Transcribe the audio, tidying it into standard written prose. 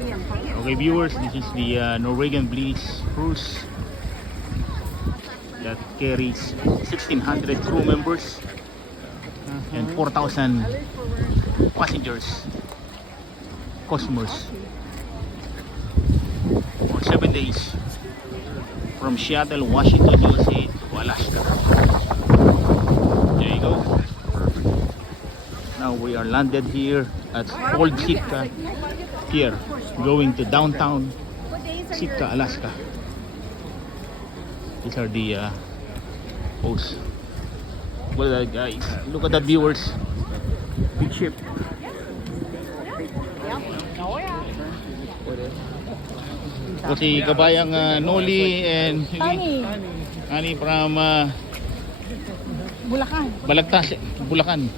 Okay, viewers, this is the Norwegian Bliss cruise that carries 1,600 crew members and 4,000 passengers, customers, for 7 days from Seattle, Washington, USA to Alaska. There you go. Now we are landed here at Old Sitka Pier, going to downtown Sitka, Alaska. These are the posts. Look at that, guys. Look at that, viewers. Big ship. So si kabayang Noli and Ani from Bulacan. Balagtas, Bulacan.